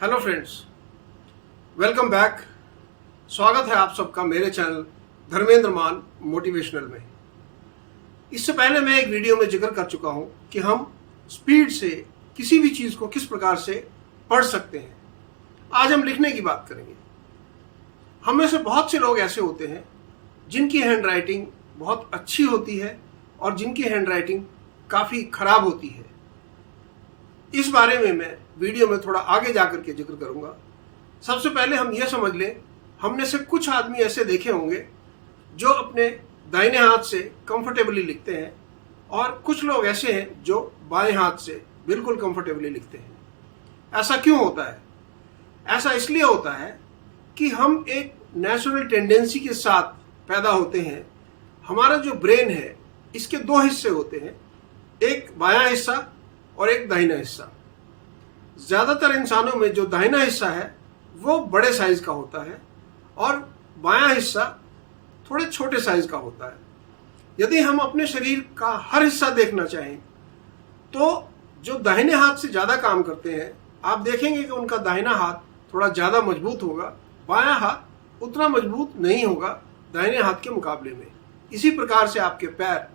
Hello friends, welcome back. स्वागत है आप सबका मेरे चैनल धर्मेंद्र मान मोटिवेशनल में। इससे पहले मैं एक वीडियो में जिक्र कर चुका हूं कि हम स्पीड से किसी भी चीज़ को किस प्रकार से पढ़ सकते हैं। आज हम लिखने की बात करेंगे। हम में से बहुत से लोग ऐसे होते हैं जिनकी हैंड राइटिंग बहुत अच्छी होती है और जिनकी हैंड राइटिंग काफ़ी खराब होती है। इस बारे में मैं वीडियो में थोड़ा आगे जाकर के जिक्र करूंगा। सबसे पहले हम यह समझ लें, हमने से कुछ आदमी ऐसे देखे होंगे जो अपने दाहिने हाथ से कंफर्टेबली लिखते हैं और कुछ लोग ऐसे हैं जो बाएं हाथ से बिल्कुल कंफर्टेबली लिखते हैं। ऐसा क्यों होता है? ऐसा इसलिए होता है कि हम एक नेचुरल टेंडेंसी के साथ पैदा होते हैं। हमारा जो ब्रेन है इसके दो हिस्से होते हैं, एक बायां हिस्सा और एक दाहिना हिस्सा। ज़्यादातर इंसानों में जो दाहिना हिस्सा है वो बड़े साइज का होता है और बायां हिस्सा थोड़े छोटे साइज का होता है। यदि हम अपने शरीर का हर हिस्सा देखना चाहें तो जो दाहिने हाथ से ज़्यादा काम करते हैं, आप देखेंगे कि उनका दाहिना हाथ थोड़ा ज़्यादा मजबूत होगा, बायां हाथ उतना मजबूत नहीं होगा दाहिने हाथ के मुकाबले में। इसी प्रकार से आपके पैर,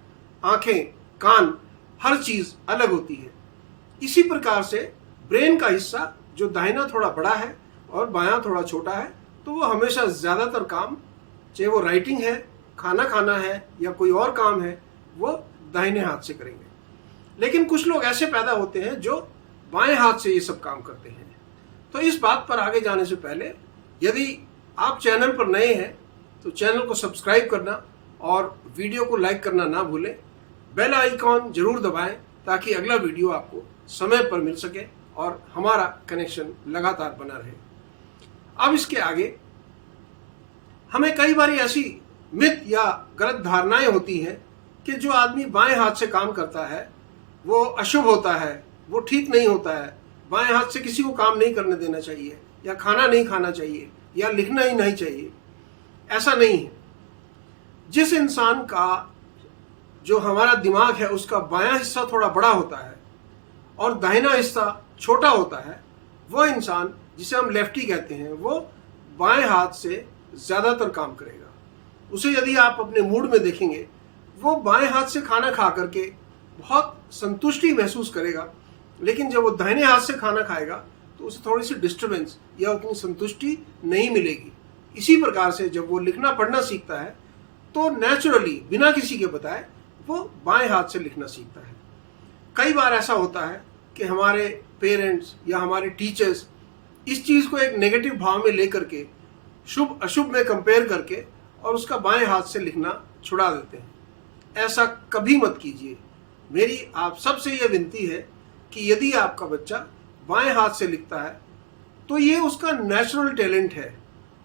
आंखें, कान, हर चीज़ अलग होती है। इसी प्रकार से ब्रेन का हिस्सा जो दाहिना थोड़ा बड़ा है और बायां थोड़ा छोटा है, तो वो हमेशा ज़्यादातर काम, चाहे वो राइटिंग है, खाना खाना है या कोई और काम है, वो दाहिने हाथ से करेंगे। लेकिन कुछ लोग ऐसे पैदा होते हैं जो बाएं हाथ से ये सब काम करते हैं। तो इस बात पर आगे जाने से पहले, यदि आप चैनल पर नए हैं तो चैनल को सब्सक्राइब करना और वीडियो को लाइक करना ना भूलें। बेल आइकॉन जरूर दबाएं ताकि अगला वीडियो आपको समय पर मिल सके और हमारा कनेक्शन लगातार बना रहे। अब इसके आगे हमें कई बार ऐसी मिथ या गलत धारणाएं होती हैं कि जो आदमी बाएं हाथ से काम करता है वो अशुभ होता है, वो ठीक नहीं होता है, बाएं हाथ से किसी को काम नहीं करने देना चाहिए या खाना नहीं खाना चाहिए या लिखना ही नहीं चाहिए। ऐसा नहीं है। जिस इंसान का जो हमारा दिमाग है उसका बायां हिस्सा थोड़ा बड़ा होता है और दाहिना हिस्सा छोटा होता है, वो इंसान जिसे हम लेफ्टी कहते हैं, वो बाएं हाथ से ज़्यादातर काम करेगा। उसे यदि आप अपने मूड में देखेंगे, वो बाएं हाथ से खाना खा करके बहुत संतुष्टि महसूस करेगा, लेकिन जब वो दाहिने हाथ से खाना खाएगा तो उसे थोड़ी सी डिस्टर्बेंस या उतनी संतुष्टि नहीं मिलेगी। इसी प्रकार से जब वो लिखना पढ़ना सीखता है तो नेचुरली बिना किसी के बताए वो बाएं हाथ से लिखना सीखता है। कई बार ऐसा होता है कि हमारे पेरेंट्स या हमारे टीचर्स इस चीज़ को एक नेगेटिव भाव में लेकर के शुभ अशुभ में कंपेयर करके और उसका बाएं हाथ से लिखना छुड़ा देते हैं। ऐसा कभी मत कीजिए। मेरी आप सबसे यह विनती है कि यदि आपका बच्चा बाएं हाथ से लिखता है तो ये उसका नेचुरल टैलेंट है,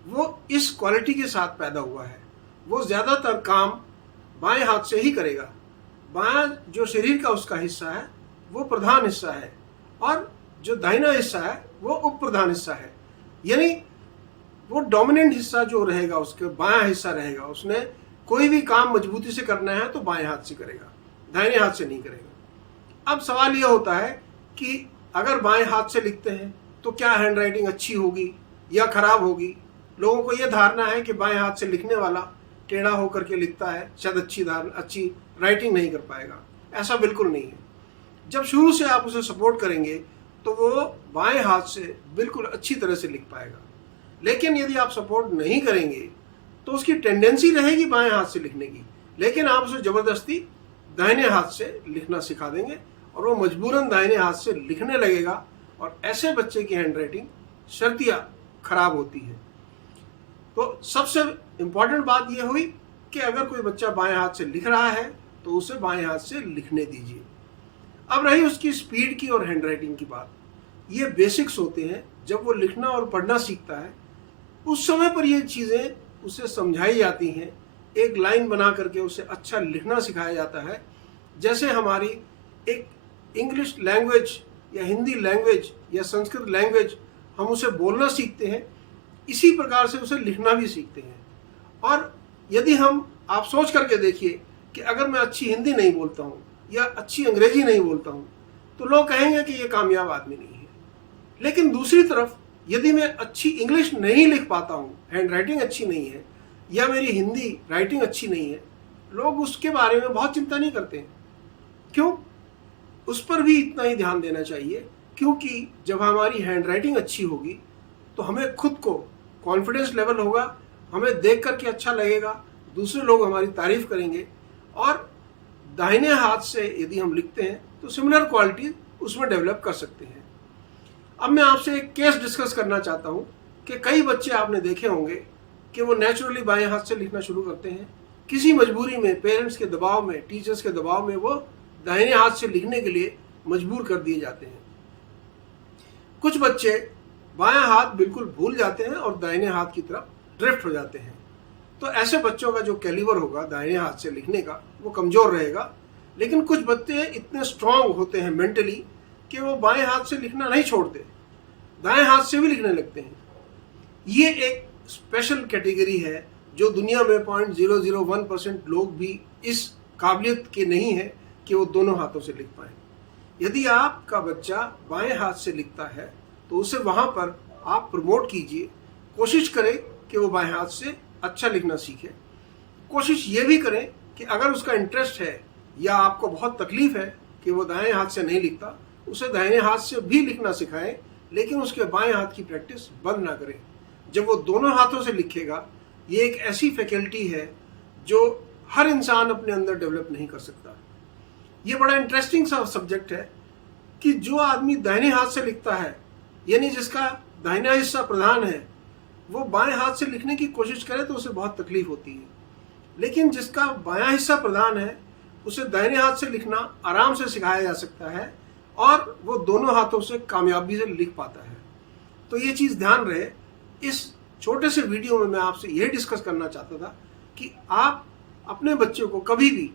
वो इस क्वालिटी के साथ पैदा हुआ है। वो ज़्यादातर काम बाएं हाथ से ही करेगा। बायां जो शरीर का उसका हिस्सा है वो प्रधान हिस्सा है और जो दाहिना हिस्सा है वो उप प्रधान हिस्सा है। यानी वो डोमिनेंट हिस्सा जो रहेगा, उसके बायां हिस्सा रहेगा। उसने कोई भी काम मजबूती से करना है तो बाएं हाथ से करेगा, दाहिने हाथ से नहीं करेगा। अब सवाल यह होता है कि अगर बाएं हाथ से लिखते हैं तो क्या हैंड राइटिंग अच्छी होगी या खराब होगी? लोगों को यह धारणा है कि बाएं हाथ से लिखने वाला टेढ़ा होकर के लिखता है, शायद अच्छी राइटिंग नहीं कर पाएगा। ऐसा बिल्कुल नहीं है। जब शुरू से आप उसे सपोर्ट करेंगे तो वो बाएं हाथ से बिल्कुल अच्छी तरह से लिख पाएगा। लेकिन यदि आप सपोर्ट नहीं करेंगे तो उसकी टेंडेंसी रहेगी बाएं हाथ से लिखने की, लेकिन आप उसे ज़बरदस्ती दाहिने हाथ से लिखना सिखा देंगे और वो मजबूरन दाहिने हाथ से लिखने लगेगा और ऐसे बच्चे की हैंड राइटिंग शर्तिया खराब होती है। तो सबसे इम्पॉर्टेंट बात यह हुई कि अगर कोई बच्चा बाएं हाथ से लिख रहा है तो उसे बाएं हाथ से लिखने दीजिए। अब रही उसकी स्पीड की और हैंड राइटिंग की बात। ये बेसिक्स होते हैं। जब वो लिखना और पढ़ना सीखता है उस समय पर ये चीज़ें उसे समझाई जाती हैं, एक लाइन बना करके उसे अच्छा लिखना सिखाया जाता है। जैसे हमारी एक इंग्लिश लैंग्वेज या हिंदी लैंग्वेज या संस्कृत लैंग्वेज हम उसे बोलना सीखते हैं, इसी प्रकार से उसे लिखना भी सीखते हैं। और यदि आप सोच करके देखिए कि अगर मैं अच्छी हिंदी नहीं बोलता हूँ या अच्छी अंग्रेजी नहीं बोलता हूँ तो लोग कहेंगे कि ये कामयाब आदमी नहीं है। लेकिन दूसरी तरफ यदि मैं अच्छी इंग्लिश नहीं लिख पाता हूँ, हैंड राइटिंग अच्छी नहीं है, या मेरी हिंदी राइटिंग अच्छी नहीं है, लोग उसके बारे में बहुत चिंता नहीं करते हैं। क्यों? उस पर भी इतना ही ध्यान देना चाहिए, क्योंकि जब हमारी हैंड राइटिंग अच्छी होगी तो हमें खुद को कॉन्फिडेंस लेवल होगा, हमें देख करके अच्छा लगेगा, दूसरे लोग हमारी तारीफ करेंगे। और दाहिने हाथ से यदि हम लिखते हैं तो सिमिलर क्वालिटी उसमें डेवलप कर सकते हैं। अब मैं आपसे एक केस डिस्कस करना चाहता हूँ कि कई बच्चे आपने देखे होंगे कि वो नेचुरली बाएं हाथ से लिखना शुरू करते हैं, किसी मजबूरी में, पेरेंट्स के दबाव में, टीचर्स के दबाव में वो दाहिने हाथ से लिखने के लिए मजबूर कर दिए जाते हैं। कुछ बच्चे बायां हाथ बिल्कुल भूल जाते हैं और दाहिने हाथ की तरफ ड्रिफ्ट हो जाते हैं। तो ऐसे बच्चों का जो कैलिबर होगा दाहिने हाथ से लिखने का वो कमज़ोर रहेगा। लेकिन कुछ बच्चे इतने स्ट्रांग होते हैं मेंटली कि वो बाएं हाथ से लिखना नहीं छोड़ते, दाएं हाथ से भी लिखने लगते हैं। ये एक स्पेशल कैटेगरी है जो दुनिया में 0.001% लोग भी इस काबिलियत के नहीं है कि वो दोनों हाथों से लिख पाए। यदि आपका बच्चा बाएं हाथ से लिखता है तो उसे वहाँ पर आप प्रमोट कीजिए, कोशिश करें कि वो बाएं हाथ से अच्छा लिखना सीखे। कोशिश ये भी करें कि अगर उसका इंटरेस्ट है या आपको बहुत तकलीफ है कि वो दाएं हाथ से नहीं लिखता, उसे दाहिने हाथ से भी लिखना सिखाएं, लेकिन उसके बाएं हाथ की प्रैक्टिस बंद ना करें। जब वो दोनों हाथों से लिखेगा, ये एक ऐसी फैकल्टी है जो हर इंसान अपने अंदर डेवलप नहीं कर सकता। ये बड़ा इंटरेस्टिंग सा सब्जेक्ट है कि जो आदमी दाहिने हाथ से लिखता है, यानी जिसका दाहिना हिस्सा प्रधान है, वो बाएं हाथ से लिखने की कोशिश करे तो उसे बहुत तकलीफ होती है। लेकिन जिसका बायां हिस्सा प्रधान है, उसे दाहिने हाथ से लिखना आराम से सिखाया जा सकता है और वो दोनों हाथों से कामयाबी से लिख पाता है। तो ये चीज़ ध्यान रहे। इस छोटे से वीडियो में मैं आपसे यही डिस्कस करना चाहता था कि आप अपने बच्चे को कभी भी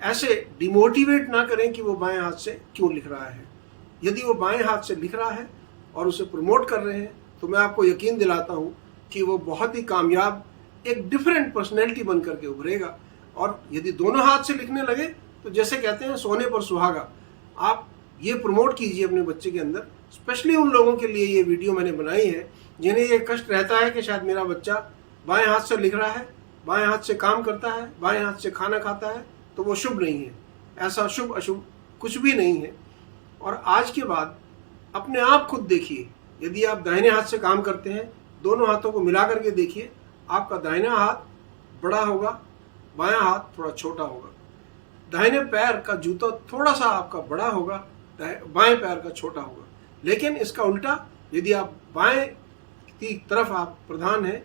ऐसे डिमोटिवेट ना करें कि वो बाएं हाथ से क्यों लिख रहा है। यदि वो बाएं हाथ से लिख रहा है और उसे प्रमोट कर रहे हैं तो मैं आपको यकीन दिलाता हूँ कि वो बहुत ही कामयाब एक डिफरेंट पर्सनैलिटी बन करके उभरेगा। और यदि दोनों हाथ से लिखने लगे तो जैसे कहते हैं सोने पर सुहागा। आप ये प्रमोट कीजिए अपने बच्चे के अंदर। स्पेशली उन लोगों के लिए ये वीडियो मैंने बनाई है जिन्हें ये कष्ट रहता है कि शायद मेरा बच्चा बाएं हाथ से लिख रहा है, बाएं हाथ से काम करता है, बाएं हाथ से खाना खाता है, तो वो शुभ नहीं है। ऐसा शुभ अशुभ कुछ भी नहीं है। और आज के बाद अपने आप खुद देखिए, यदि आप दाहिने हाथ से काम करते हैं, दोनों हाथों को मिला करके देखिए, आपका दाहिना हाथ बड़ा होगा, बायां हाथ थोड़ा छोटा होगा। दाहिने पैर का जूता थोड़ा सा आपका बड़ा होगा, बाएं पैर का छोटा होगा। लेकिन इसका उल्टा, यदि आप बाएं की तरफ आप प्रधान हैं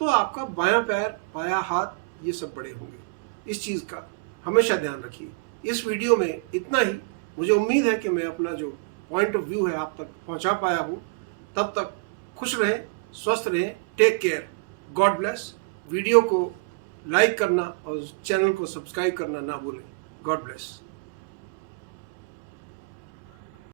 तो आपका बायां पैर, बायां हाथ, ये सब बड़े होंगे। इस चीज़ का हमेशा ध्यान रखिए। इस वीडियो में इतना ही। मुझे उम्मीद है कि मैं अपना जो पॉइंट ऑफ व्यू है आप तक पहुंचा पाया हूं। तब तक खुश रहें, स्वस्थ रहें, take care, God bless. Video को लाइक करना और चैनल को सब्सक्राइब करना ना भूलें। God bless.